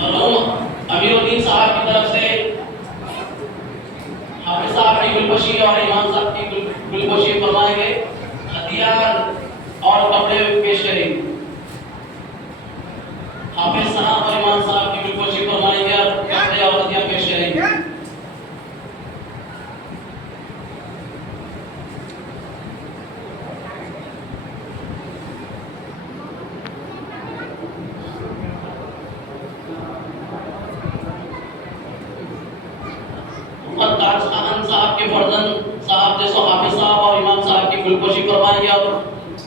मरहूम अमीरुद्दीन साहब की तरफ से हाफिज साहब की गुलपोशी और इमाम साहब की गुलपोशी फरमाएंगे। हथियार और कपड़े पेश करेंगे। हाफिज साहब और इमाम साहब की गुलपोशी फरमाएंगे और कपड़े और हथियार पेश करेंगे। ताज खान साहब के फर्जंद साहब जैसो हाफिज साहब और इमाम साहब की गुलपोशी फरमाएंगे और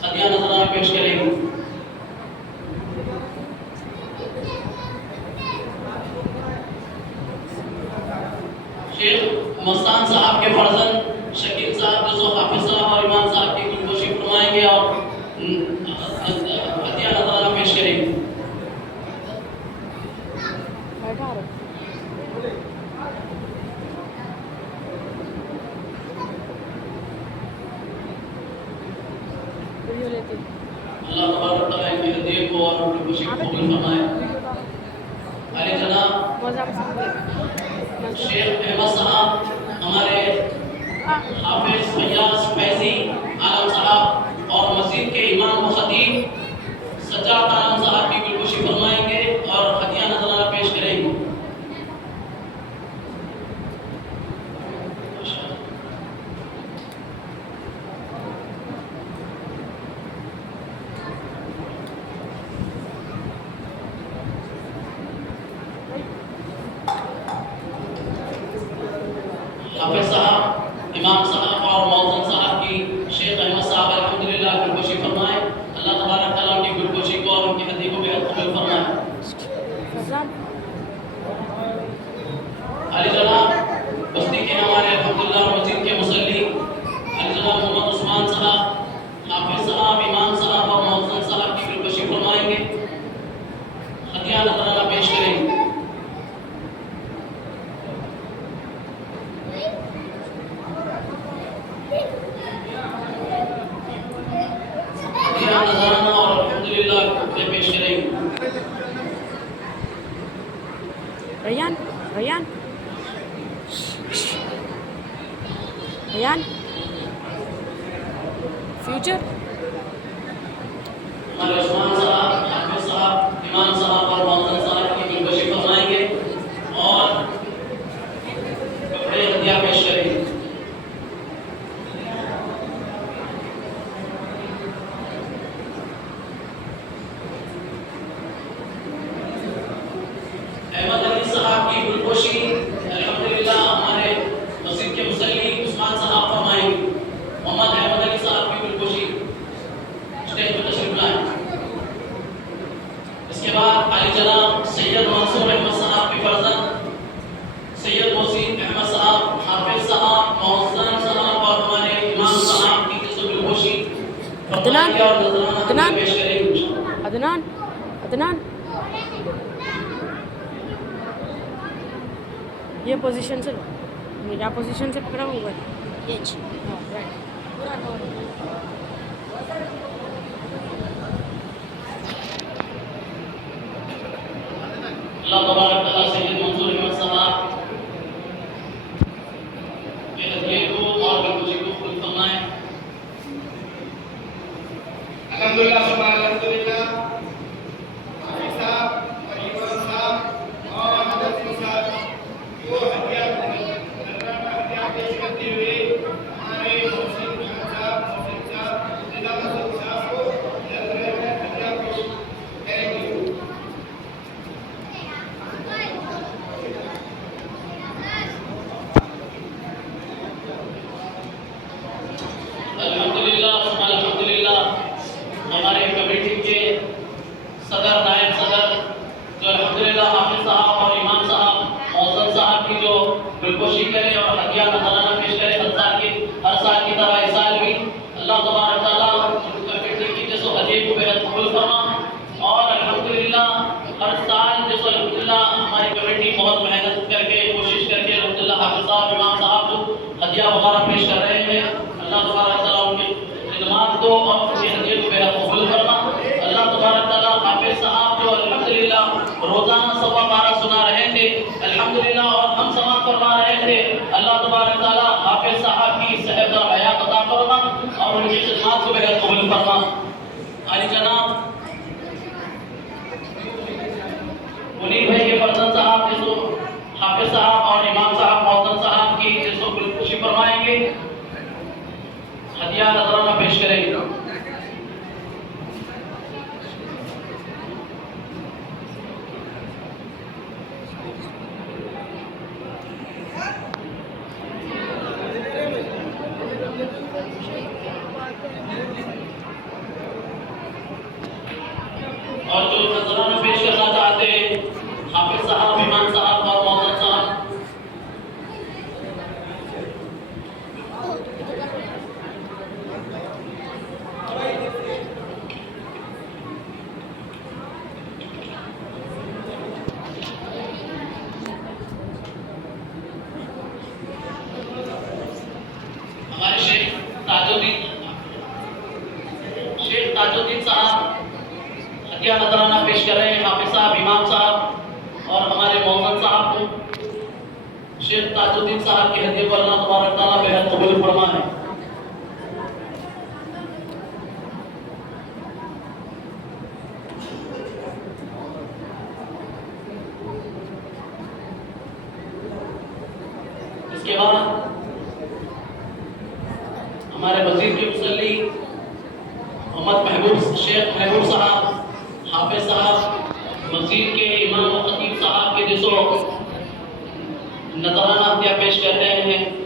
हदिया नजराना पेश करेंगे। शेख मस्तान साहब के फर्जंद शकील साहब जैसो हाफिज साहब और इमाम साहब की गुलपोशी फरमाएंगे और हदिया नजराना पेश करेंगे। अल्लाह तबारक तआला इनके हदीये को और उनकी खुशी को कबूल फरमाए। अली जनाब शेख अहमद साहब, हमारे हाफिज फैयाज फैजी आलम साहब और मस्जिद के इमाम व खतीब सज्जाद आलम साहब की गुलपोशी फरमाएंगे और हदिया नजराना पेश करेंगे। हाफिज साहब, इमाम साहब और मौजूद साहब की शेख अहमद साहब अल्हम्दुलिल्लाह गुलपोशी फरमाए। अल्लाह तबारक तआला उनकी गुलपोशी को और उनकी हदीये को बेहद कबूल फरमाए। अली जनाब बस्ती के हमारे अल्हम्दुलिल्लाह मस्जिद के मुसल्ली अली जनाब मोहम्मद उस्मान साहब, हाफिज साहब, इमाम साहब और मौजूद साहब की गुलपोशी फरमाएंगे, हदिया नजराना पेश करेंगे। Ryan, Ryan, Ryan, future. हमारे उस्मान साहब, हाफिज साहब, इमाम साहब और मौजूद साहब की गुलपोशी फरमाएंगे और कपड़े हदिया पेश करेंगे। अहमद अली साहब की गुलपोशी अल्हम्दुलिल्लाह हमारे मस्जिद के मुसल्ली उस्मान साहब फरमाएंगे। मोहम्मद अहमद अली साहब की गुलपोशी स्टेज पर तशरीफ लाएं। इसके बाद अली जनाब सैयद मंसूर अहमद साहब के फर्जंद सैयद मोहसिन अहमद साहब, हाफिज साहब, मौजूद साहब और हमारे इमाम साहब की गुलपोशी फरमाएंगे और नजराना पेश करेंगे। Adnan, Adnan. ये पोजीशन से मेरा पोजीशन से पकड़ा हुआ है ये अल्लाह तबारक तआला सैयद मंसूर अहमद साहब के हदिये को और गुलपोशी को कबूल फरमाए। अल्हम्दुलिल्लाह सुभान अल्हम्दुलिल्लाह हाफिज साहब और इमाम साहब और हजरत साहब को हदिया पेश करते हुए हमारे मोहसिन साहब जिला मसूद साहब को हदिया पेश करेंगे। अल्हम्दुलिल्लाह सुभान अल्हम्दुलिल्लाह हमारे कमेटी के सदर, नायब सदर जो अल्हम्दुलिल्लाह हाफिज साहब और इमाम साहब, मौजूद साहब की जो गुलपोशी करे और हदिया नजराना पेश करे हर साल की तरह इस साल भी अल्लाह तबारक तआला कमेटी की जैसो हदिये को बेहद कबूल फरमा और अल्हम्दुलिल्लाह हर साल जैसो अल्हम्दुलिल्लाह हमारी कमेटी बहुत मेहनत करके कोशिश करके अल्हम्दुलिल्लाह हाफिज साहब, इमाम साहब को हदिया वगैरह पेश कर रहे हैं। अल्लाह तबारक तआला उनकी खिदमत को और उनके हदिये को बेहद कबूल फरमा। अल्लाह तबारक तआला हाफिज साहब जो अल्हम्दुलिल्लाह रोजाना 12:15 सुना रहे थे अल्हम्दुलिल्लाह, और हम समाप्त फरमा रहे थे। अल्लाह तबारक तआला हाफिज साहब की सेहत और हयात अता फरमा और उनकी खिदमत को बेहद कबूल फरमा। अली जनाब मुनीर भाई के फर्जंद साहब जिसको हाफिज साहब और इमाम साहब मौजूद साहब की जिसको खुशी फरमाएंगे, हदिया नजराना पेश करेंगे। और जो नजराना पेश करना चाहते हैं हाफिज साहब, इमाम साहब और मौजूद साहब, हमारे शेख ताजुद्दीन साहब हदिया नजराना पेश कर रहे हैं। हाफिज साहब, इमाम साहब और हमारे मौजूद साहब को शेख ताजुद्दीन साहब की हदिया को अल्लाह तबारक तआला बेहद कबूल फरमाए। इसके बाद हमारे वजीर के मुसल्ली मोहम्मद महबूब शेख महबूब साहब, हाफिज साहब, मस्जिद के इमाम और खतीब साहब के जिसो नजराना हदिया पेश कर रहे हैं।